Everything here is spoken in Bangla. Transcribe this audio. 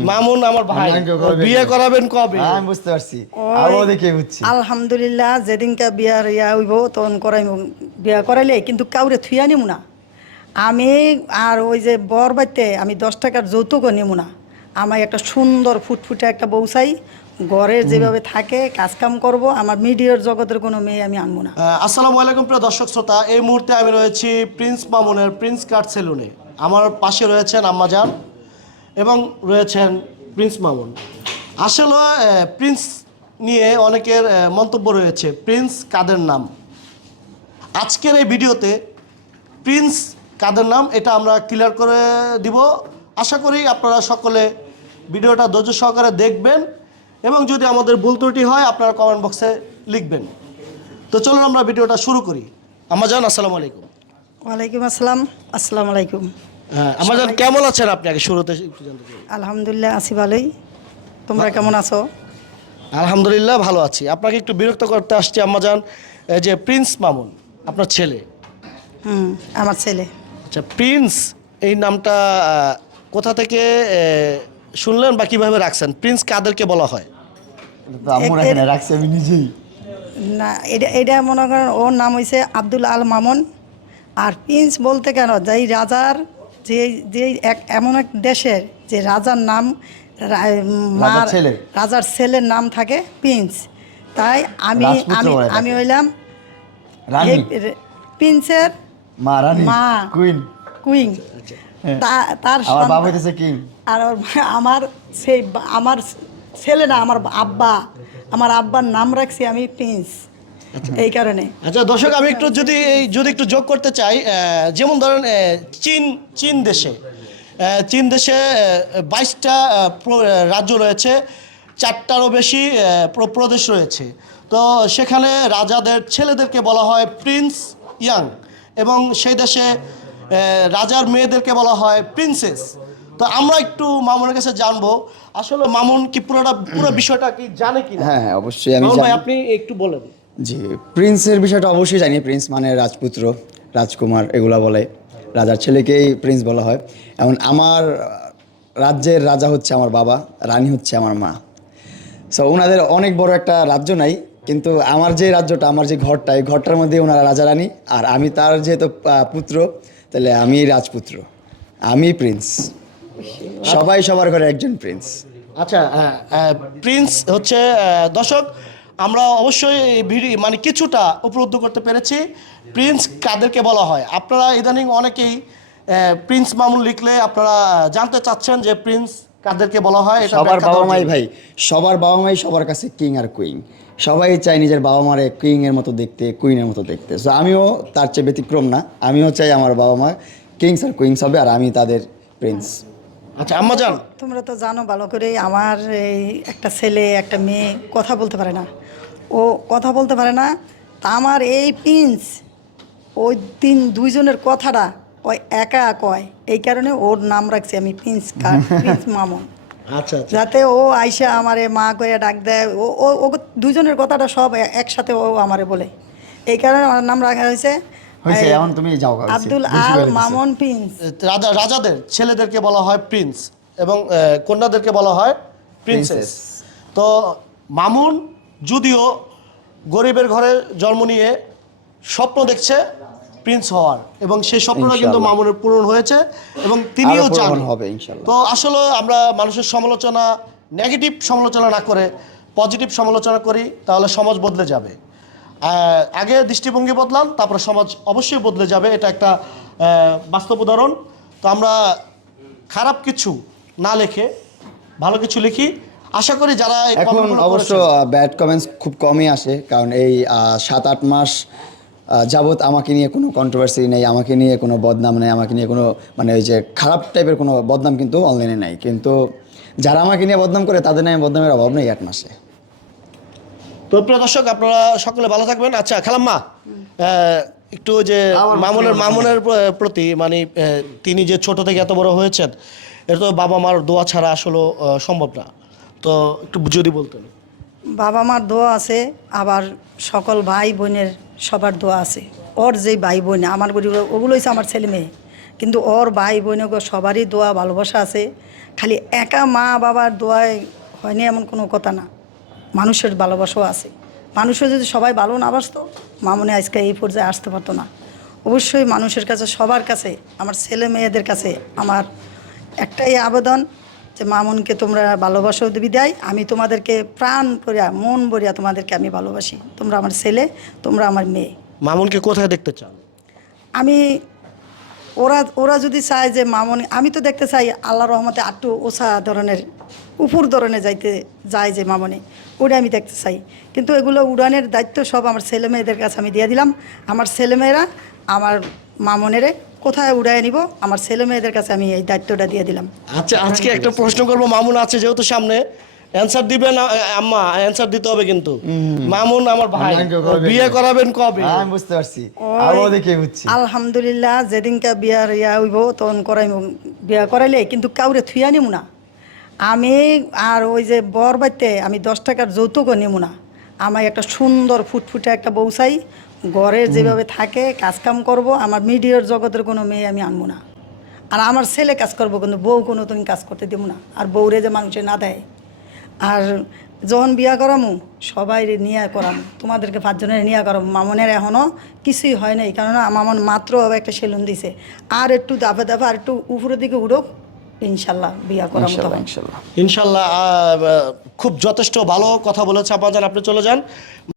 মামুন আমার ভাই, বিয়ে করাবেন কবে? আমি বুঝতে পারছি, আরো দেখে বুঝছি। আলহামদুলিল্লাহ, যেদিনকে বিয়ার হইব তখন করাইব, বিয়া করাইলে কিন্তু কাউরে থুইয়া নিমু না আমি। আর ওই যে বর বাড়িতে আমি 10 টাকার যৌতুকও নিমু না। আমার একটা সুন্দর ফুটফুটে একটা বউ চাই, ঘরে যেভাবে থাকে কাজকাম করব। আমার মিডিয়ার জগতের কোনো মেয়ে আমি আনবো না। আসসালামু আলাইকুম প্রিয় দর্শক শ্রোতা, এই মুহূর্তে আমি রয়েছি প্রিন্স মামুনের প্রিন্স কাট সেলুনে। আমার পাশে রয়েছেন আম্মাজান এবং রয়েছেন প্রিন্স মামুন। আসলে প্রিন্স নিয়ে অনেকের মন্তব্য রয়েছে, প্রিন্স কাদের নাম। আজকের এই ভিডিওতে প্রিন্স কাদের নাম এটা আমরা ক্লিয়ার করে দিব। আশা করি আপনারা সকলে ভিডিওটা ধৈর্য সহকারে দেখবেন এবং যদি আমাদের ভুল ত্রুটি হয় আপনারা কমেন্ট বক্সে লিখবেন। তো চলুন আমরা ভিডিওটা শুরু করি। আম্মাজান আসসালামু আলাইকুম। ওয়ালাইকুম আসসালাম। আসসালামু আলাইকুম। হ্যাঁ আম্মাজান, কেমন আছেন আপনি? আগে শুরুতে একটু জানতে চাই। আলহামদুলিল্লাহ আছি ভালোই। তোমরা কেমন আছো? আলহামদুলিল্লাহ ভালো আছি। আপনাকে একটু বিরক্ত করতে আসছি আম্মাজান, এই যে প্রিন্স মামুন আপনার ছেলে। আমার ছেলে। আচ্ছা, প্রিন্স এই নামটা কোথা থেকে শুনলেন বা কিভাবে রাখছেন? প্রিন্স কাদেরকে বলা হয়? আম্মু রাখে না, রাখছি আমি নিজেই। না, এটা মনে করেন ওর নাম হয়েছে আব্দুল আল মামুন। আর প্রিন্স বলতে কেন, যেই রাজার যে যে এমন এক দেশের যে রাজার নাম রাজার ছেলের নাম থাকে প্রিন্স, তাই আমি আমি আমি হইলাম প্রিন্সের মা, কুইন। তার আর আমার সেই আমার ছেলে না, আমার আব্বা, আমার আব্বার নাম রাখছি আমি প্রিন্স, এই কারণে। আচ্ছা দর্শক, আমি একটু যদি একটু যোগ করতে চাই, যেমন ধরেন চীন দেশে 22টা রাজ্য রয়েছে, 4টারও বেশি প্রদেশ রয়েছে। তো সেখানে রাজাদের ছেলেদেরকে বলা হয় প্রিন্স ইয়াং এবং সেই দেশে রাজার মেয়েদেরকে বলা হয় প্রিন্সেস। তো আমরা একটু মামুনের কাছে জানবো, আসলে মামুন কি পুরো বিষয়টা কি জানে কি? হ্যাঁ অবশ্যই আমি জানি। আপনি একটু বলেন। জি, প্রিন্সের বিষয়টা অবশ্যই জানি। প্রিন্স মানে রাজপুত্র, রাজকুমার এগুলা বলে। রাজার ছেলেকেই প্রিন্স বলা হয়। এমন আমার রাজ্যের রাজা হচ্ছে আমার বাবা, রানী হচ্ছে আমার মা। সো ওনাদের অনেক বড় একটা রাজ্য নাই, কিন্তু আমার যে রাজ্যটা, আমার যে ঘরটা, এই ঘরটার মধ্যে ওনারা রাজা রানী, আর আমি তার যেহেতু পুত্র, তাহলে আমি রাজপুত্র, আমি প্রিন্স। সবাই সবার ঘরে একজন প্রিন্স। আচ্ছা, প্রিন্স হচ্ছে দর্শক, আমরা অবশ্যই মানে কিছুটা উপলব্ধি করতে পেরেছি প্রিন্স কাদেরকে বলা হয়। আপনারা ইদানিং অনেকেই প্রিন্স মামুন লিখলে আপনারা জানতে চাচ্ছেন যে প্রিন্স কাদেরকে বলা হয়। সবার বাবা মাই ভাই, সবার বাবা মাই সবার কাছে কিং আর কুইন। সবাই চাই নিজের বাবা মারে কিং এর মতো দেখতে, কুইনের মতো দেখতে। সো আমিও তার চেয়ে ব্যতিক্রম না, আমিও চাই আমার বাবা মা কিংস আর কুইন্স হবে, আর আমি তাদের প্রিন্স। আচ্ছা আম্মা জান, তোমরা তো জানো ভালো করে, আমার এই একটা ছেলে একটা মেয়ে কথা বলতে পারে না, ও কথা বলতে পারে না। তা আমার এই প্রিন্স ওই দুইজনের কথাটা ওই একা কয়, এই কারণে ওর নাম রাখছি আমি প্রিন্স প্রিন্স মামুন। আচ্ছা, যাতে ও আইসা আমারে মা করে ডাক দেয়, ও দুইজনের কথাটা সব একসাথে ও আমারে বলে, এই কারণে আমার নাম রাখা হয়েছে আব্দুল আল মামুন প্রিন্স। রাজাদের ছেলেদেরকে বলা হয় প্রিন্স এবং কন্যাদেরকে বলা হয় প্রিন্সেস। তো মামুন যদিও গরিবের ঘরে জন্ম নিয়ে স্বপ্ন দেখছে প্রিন্স হওয়ার, এবং সেই স্বপ্নটা কিন্তু মামুনের পূরণ হয়েছে এবং তিনিও জানেন হবে ইনশাআল্লাহ। তো আসলে আমরা মানুষের সমালোচনা, নেগেটিভ সমালোচনা না করে পজিটিভ সমালোচনা করি, তাহলে সমাজ বদলে যাবে। আগে দৃষ্টিভঙ্গি বদলান, তারপরে সমাজ অবশ্যই বদলে যাবে, এটা একটা বাস্তব উদাহরণ। তো আমরা খারাপ কিছু না লিখে ভালো কিছু লিখি। আশা করি যারা এখন অবশ্য ব্যাড কমেন্টস খুব কমই আসে, কারণ এই 7-8 মাস যাবৎ আমাকে নিয়ে কোনো কন্ট্রোভার্সি নেই, আমাকে নিয়ে কোনো বদনাম নেই, আমাকে নিয়ে কোনো মানে ওই যে খারাপ টাইপের কোনো বদনাম কিন্তু অনলাইনে নাই। কিন্তু যারা আমাকে নিয়ে বদনাম করে তাদের নিয়ে বদনামের অভাব নেই 8 মাসে। তো প্রিয় দর্শক, আপনারা সকলে ভালো থাকবেন। আচ্ছা খালাম্মা, একটু যে মামুনের প্রতি মানে তিনি যে ছোট থেকে এত বড় হয়েছেন, এটা তো বাবা মার দোয়া ছাড়া আসলে সম্ভব না। তো একটু যদি বলতেন। বাবা মার দোয়া আছে, আবার সকল ভাই বোনের সবার দোয়া আছে। ওর যে ভাই বোন আমার ওগুলো হচ্ছে আমার ছেলে মেয়ে, কিন্তু ওর ভাই বোন সবারই দোয়া ভালোবাসা আছে। খালি একা মা বাবার দোয়ায় হয়নি এমন কোনো কথা না, মানুষের ভালোবাসাও আছে। মানুষের যদি সবাই ভালো না বাসতো মামনি আজকে এই পর্যায়ে আসতে পারতো না। অবশ্যই মানুষের কাছে, সবার কাছে, আমার ছেলে মেয়েদের কাছে আমার একটাই আবেদন যে মামুনকে তোমরা ভালোবাসাও দিবি দেয়, আমি তোমাদেরকে প্রাণ ভরিয়া মন ভরিয়া তোমাদেরকে আমি ভালোবাসি। তোমরা আমার ছেলে, তোমরা আমার মেয়ে। মামুনকে কোথায় দেখতে চান? আমি ওরা ওরা যদি চায় যে মামনি, আমি তো দেখতে চাই আল্লাহ রহমতে আটটু ওষা ধরনের উপর ধরনের যায় যে মামনি, ওটা আমি দেখতে চাই। কিন্তু এগুলো উড়ানের দায়িত্ব সব আমার ছেলে মেয়েদের কাছে আমি দিয়ে দিলাম। আমার ছেলেমেয়েরা আমার মামনেরে কোথায় উড়ায় নিব, আমার ছেলে মেয়েদের কাছে আমি এই দায়িত্বটা দিয়ে দিলাম। আচ্ছা, আজকে একটা প্রশ্ন করবো, মামুন আছে যেহেতু সামনে, অ্যান্সার দিবেন আম্মা, অ্যান্সার দিতে হবে কিন্তু। মামুন আমার ভাই, ওর বিয়ে করাবেন কবে? আমি বুঝতে পারছি, আমিও দেখে বুঝছি। আলহামদুলিল্লাহ, যেদিনকা বিয়ার হইব তখন বিয়া করাইলে কিন্তু কাউরে থুইয়া নিব না। আমি আর ওই যে বর বাড়িতে আমি 10 টাকার যৌতুকও নিব না। আমার একটা সুন্দর ফুটফুটে একটা বউ চাই, ঘরে যেভাবে থাকে কাজকাম করব। আমার মিডিয়ার জগতের কোনো মেয়ে আমি আনবো না। আর আমার ছেলে কাজ করবো, কিন্তু বউ কোনো তুমি কাজ করতে দেবো না। আর বউরে যে মানুষে না দেয়। আর যখন বিয়া করামু সবাই নিয়ে করাম, তোমাদেরকে 5 জনের নিয়ে করাম। মামনের এখনও কিছুই হয় নাই, কেননা মামন মাত্র একটা সেলুন দিছে। আর একটু দাফে দাফে আর একটু উপরের দিকে উঠুক, ইনশাল্লাহ বিয়া করাম। তখন ইনশাল্লাহ। ইনশাল্লাহ। খুব যথেষ্ট ভালো কথা বলেছে আম্মাজান, আপনি চলে যান।